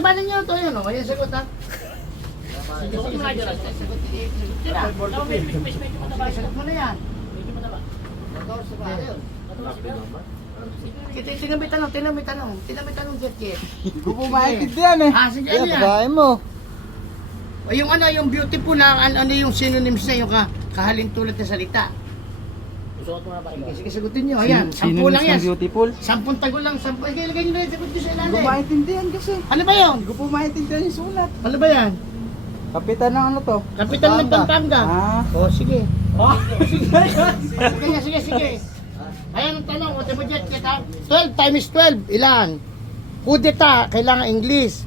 Paano nyo ito yun? Kaya sagot ha? Sige, sagot sila. Sagot mo na yan. Tinang may tanong, Jet. Hindi ko po maintindihan eh. Sige, ano yan? Babae mo. Yung yung beautiful na, ano yung synonyms na yung kahalintulad na salita. Sige, sagutin nyo. Ayan, 10 lang yan. Beautiful? 10 tagol lang. 10. Ilagay nyo na yung sagot nyo sa Hindi ko ilalim. maintindihan kasi. Ano ba yun? Hindi ko po maintindihan yung sulat. Ano ba yan? Kapitan ng ano to? Kapitan ng Pampanga. Ah. Sige. Sige. Ayan ang tanong, what mo Jet? 12 times 12, ilan? Kudeta, kailangan English.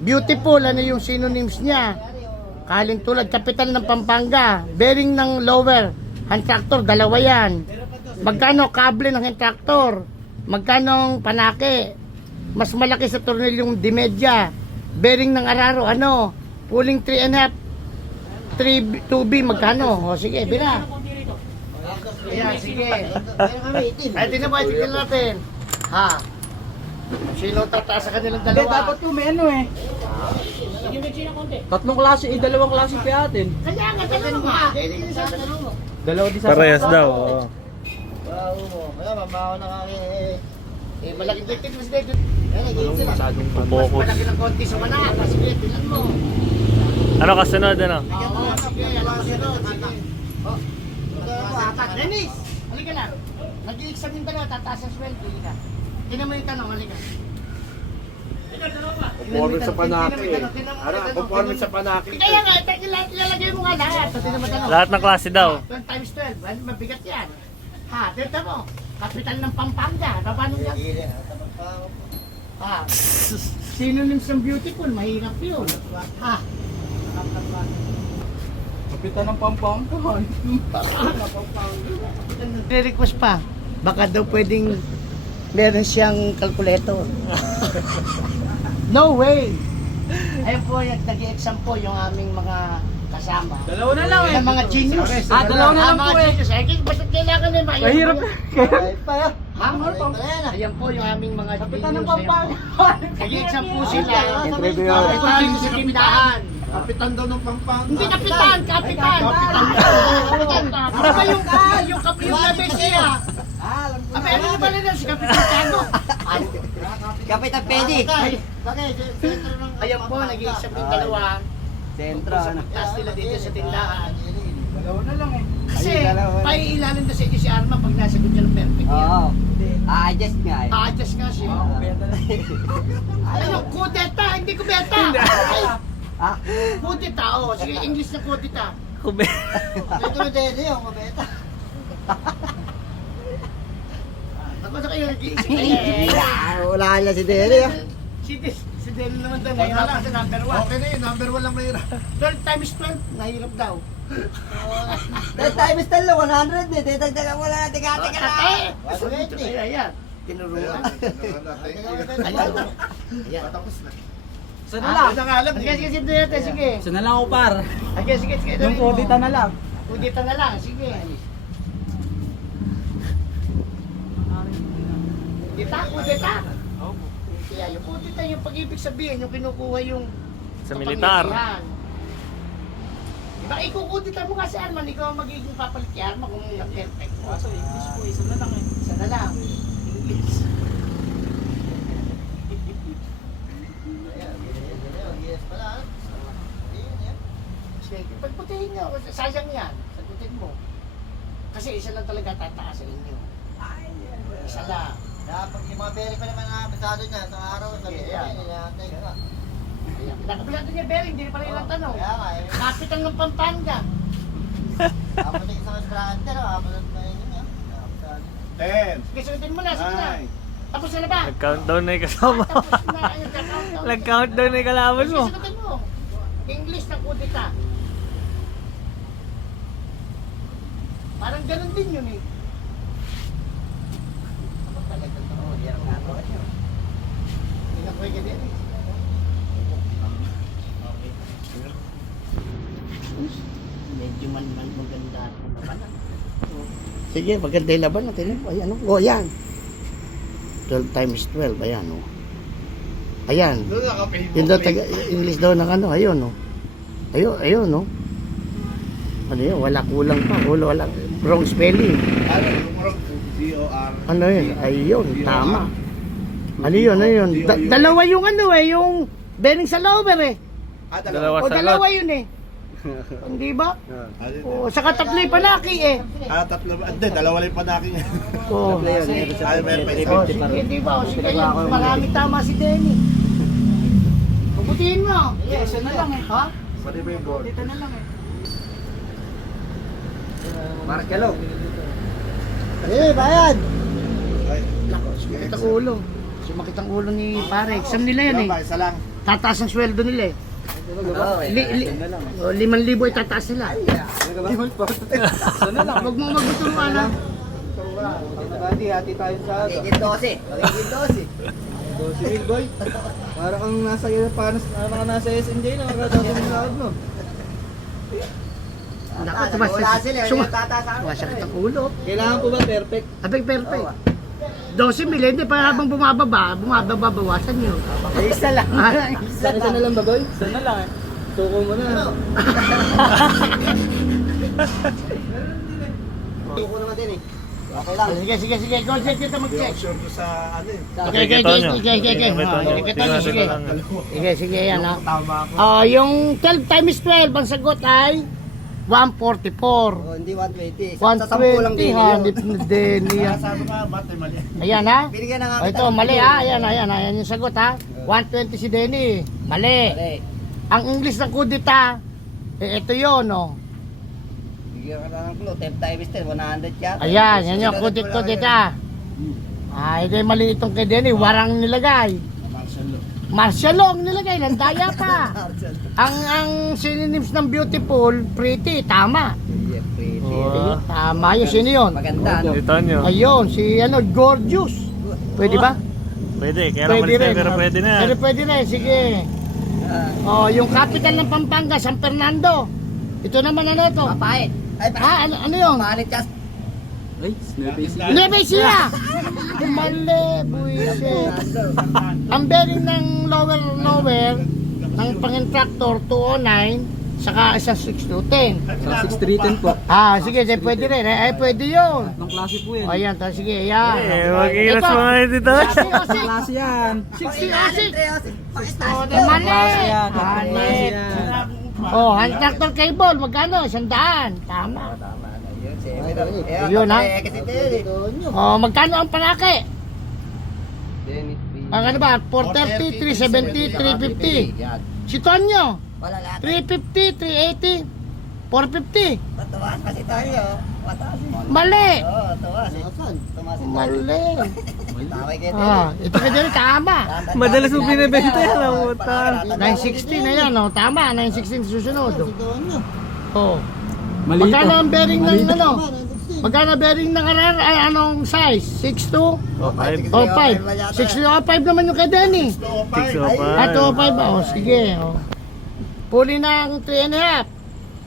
Beautiful, ano yung synonyms niya? Kaling tulad, kapitan ng Pampanga. Bearing ng lower, hand tractor, dalawa yan. Magkano kable ng hand tractor? Magkano panake? Mas malaki sa tornilyong dimedya. Bearing ng araro, ano? Pulling 3.5, 2B, magkano? O sige, bila. Ayan, sige. Ay, tingnan natin. Ha? Sino tataas sa kanilang Hindi, dalawa? dapat yung may ano eh. Tatlong klase, dalawang klase pa atin. Kaya nga, tanong mo ha. Dalawa di sa Parehas daw. Oo. Kaya mabaho na kami Malaking diktik mas dito. Mas Focus. malaki ng konti sa mana. Sige, tingnan mo. Ano kasunod, ano? Oo, sige. Alam mo siya doon. Sige. Oh. Dennis, halika lang. Nag-i-exam yung dalawa, tataas ang sweldo. Halika. Tingnan mo yung tanong, halika. Performance sa panaki eh. Ano? Performance sa panaki. Kaya nga, ilalagay mo nga lahat. Tingnan mo tanong. Lahat ng klase daw. 12 times 12, mabigat yan. Ha, tingnan mo. Kapitan ng Pampanga. Paano yan? Ha, synonyms ng beautiful, mahirap yun. Ha, Kapitan ng Pampanga. request pa. Baka daw pwedeng meron siyang calculator. No way! Ayun po, nag-exam po yung aming mga kasama. Dalawa na lang eh. Yung mga genius. Dalawa na lang po eh. Genius. Ay, basta kailangan na yung Mahirap. Ha? Ayan po yung aming mga Kapitan ng genius. Pampanga. Nag-exam po sila. Interview. Kapitan sa tindahan. Kapitan daw ng Pampanga. Hindi kapitan. Kapitan. Ano ba yung labi siya? Abi, ano na ba nila si Kapitan Tago? Kapitan Pedi. Ayan po, nag-iisip yung dalawa. Sentro. Taas nila dito sa tindahan. Dalawa na lang eh. Kasi, paiilalim na sa inyo si Arma pag nasagot siya ng perfect. Oo. A-adjust nga eh. A-adjust nga siya. Ano, kudeta, hindi kubeta. Ah? Kudeta, oh. Sige, English na kudeta. Ito na dede yung mabeta. Ako sa kayo nag-iisip. Wala ka si Dede ah. Si Del naman doon, nahihirap sa number 1. Okay na yun, number 1 lang mahirap. 12 times 12, nahirap daw. That time is still 100 eh. Dagdagan mo lang. Teka na. Ayan, tinuruan. Ayan. Tapos na. Sana lang. Ano nga alam Sige, sige. Sana lang ako par. Sige. Yung kodita na lang. Kudita na lang, sige. Kudita. Kaya yung kudita, yung pag-ibig sabihin, yung kinukuha yung Sa militar. kapangyarihan. Diba, ikukudita mo nga si Arman, ikaw ang magiging papalit kay Arman kung perfect mo. Kaso English po, isa na lang eh. Isa na lang. English. Sige, pagputihin nyo, sayang yan. Sagutin mo. Kasi isa lang talaga tataas sa inyo. Isa lang. Dapat yung mga beri pa naman na pasado niya sa araw. Sabi Sige, niya, yan. nilantay ko. Ayan. Nakabulado niya, Bering, hindi pala ilang tanong. Kaya nga eh. Kapitan ng Pampanga. Ako na isang restaurante no. Ako na yun yun. 10, Sige, sagutin mo na, sige na. 9, Tapos na na ba? Nag-countdown na yung kasama. Tapos na, ayun, countdown. Nag-countdown na yung kalaban Sige, mo. sagutin mo. English ng kudita. Parang ganun din yun eh. Hindi na pwede din eh. Medyo man maganda ang labanan. Sige, maganda yung labanan. Tingnan mo. Ayan, oh, yan. 12 times 12. Ayan, oh. Ayan. Doon naka-Facebook. Yun daw, English daw ng ano, ayun, no. Ayun, no. Ano yun, wala kulang pa, wala, wrong spelling. Ano, yung wrong, C-O-R. Ano yun, ayun, tama. Ano yun. Dalawa yung ano yung bearing sa lower eh. Ah, Dalawa O sa dalawa lot. yun eh. Hindi ba? Ano yun? O, saka tatlo yung palaki eh. Ah, tatlo ba? Hindi, dalawa lang yung panakin niya. O, Ay, meron pa isa. o sige, di ba? O sige, yun, marami tama si Denny. Puputihin mo. Yes, yun na lang eh. Ha? Pati ba yung board? Dito na lang eh. Markelo. Eh, bayad. Ay, Sumakit ang ulo. Sumakit ang ulo ni pare. Exam nila yan eh. ba? Isa lang. Tataas ang sweldo nila eh. Oo, eh. 5,000 ay tataas nila. Sana lang. Huwag mo magtuturuan ha. Hati tayo sa aga. Magiging 12. Magiging 12. Si Will Boy. Para kang nasa mga nasa SNJ na magkakasama ng lahat mo. Naku, Wala sila. Tataas ako. sumasakit ang ulo. Kailangan po ba perfect? Abay, perfect. 12 mil, hindi pa habang bumababa, bawasan nyo. Isa lang. Isa na lang ba, Boy? Isa na lang eh. Suko mo na. Suko naman din eh. Okay lang. Sige. Go, check kita mag-check. Sure ko sa ano eh. Okay. Sige, yan ha. Tama ako. Yung 12 times 12, ang sagot ay 144. Oh, hindi 120. Sa 10 lang 120 din hanip yun. na din niya. Sabi nga, mate, mali. Ayan ha. Binigyan na nga O ito, mali ha. Ayan yung sagot ha. 120 si Denny. Mali. Mali. Ang English ng kudita, ito yun, no. Bigyan ka na ng clue. 10 times 10, 100 yan. Ayan, yan yung kudita. Hindi mali itong kay Denny. Warang nilagay. Martial law ang nilagay. Landaya pa. Ang synonyms ng beautiful, pretty, tama. Oh. Tama yun. Sino yun? Maganda, no? Dito nyo. Ayun, si gorgeous. Pwede ba? Pwede, kaya naman pero pwede na. Pero pwede na, sige. Yung capital ng Pampanga, San Fernando. Ito naman ano to? Papait. Ay, Ano yun? palit ka. Nueva Ecija! Mali, buwise. Ang bearing ng lower ng pang-tractor 209 saka isang 6210. Sa 6310 po. Sige, pwede rin. Pwede yun. Ang klase po yun. Ayan, sige, yan. Mag-iilas mo na dito. Klase yan. 6006. Mali. Klase yan. Mali. yan. Hand tractor cable, magkano? 100. Tama. Yun, ha? Magkano ang palaki? Ang ano ba? 430, 370, 350. Si Tonyo, Wala lahat. 350, 380, 450. Tumaas pa si Tayo. Mataas eh. Mali. Oo, tumaas eh. Tumaas si Tayo. Mali. Tawag kayo. Ito ka din, tama. Madalas mo binibenta yan, ang utang. 960 na yan, oh. Tama, 916 susunod. Oh. Mali Magkano ito. ang bearing ng ano? Magkano bearing ng anong size? 6'2"? Oh, 5. O 5. 6'5" naman yung kay Denny. 605. 205 ba? O sige. O. Puli ng 3.5.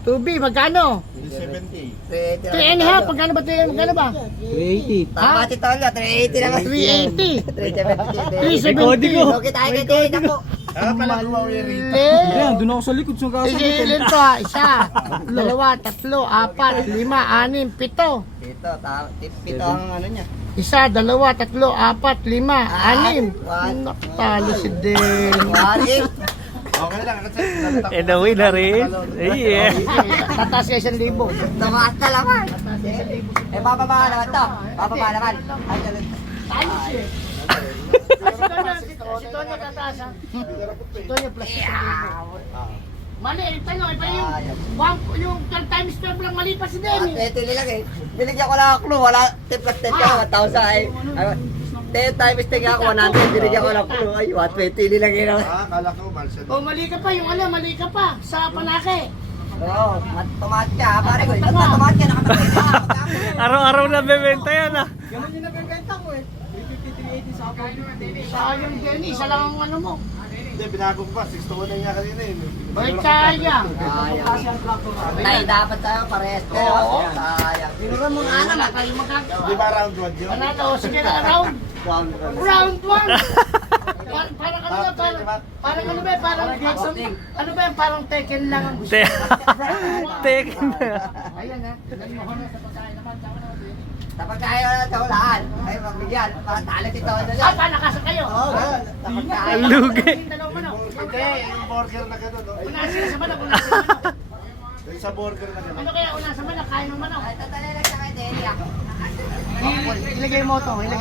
2B, magkano? 70. 3.5, magkano ba? Magkano ba? 380. Tama si Tayo. 380 naman. 380. 370. Okay, tayo kay Tayo na po. Pala gumawa yung rito. Yan, doon ako sa likod. Sa kaso Isilin ko ha. 1, 2, 3, 4, 5, 6, 7. Pito ang ano niya. 1, 2, 3, 4, 5, 6. Nakatalo si Den. Okay lang. Kasi And the winner is... Yeah. Tataas ka 1,000. Tumaas na naman. Bababa naman to. Bababa naman. Ay, Talo siya. Si Tonya tataas ha. Si Tonya plus 1,000. Mali, tanong, yung 12 times 12 lang mali pa si Denny. ito nilagay. Binigyan ko lang ako clue. Wala 10 plus 10 ka. 1,000 ay. 10 times 10 ako. 100. Binigyan ko lang clue. Ay, 120 nilagay naman. kala ko, Marcel. Mali ka pa, yung mali ka pa sa panake. Oo, tumaas ka. Pare ko, tumaas ka. Nakatakin ka. Araw-araw na bebenta yan, ah. Ganun yung nabibenta ko eh. 350, 380 sa ako. Sayang Denny, isa lang ang ano mo. Hindi, binago ko pa. 6 na niya kanina eh. Balik sayang. Tay, dapat tayo parehas tayo. Oo. Sayang. Pinura mo nga na, tayo magkagawa. Di ba round 1 yun? Ano to, sige na round. Round 1. Para ka Ano ba, parang ano ba, parang ano ba, parang Tekken lang ang gusto. Tekken. Ayan ha, tignan mo na sa pagkain naman. Tapos kaya sa hulaan. Ay, magbigyan. Talo si Todo Ah, lang. palakasan kayo. Oo, ganun. Tapos kaya. Ang lugi. Dalawa manok. Hindi, yung burger na gano'n. no? Una sila sa manok, una sa manok. Yung sa burger na gano'n. Ano kaya una sa manok, kain ng manok? Ay, tatali lang sa kanya, Deli ako. Ilagay mo ito, ilagay.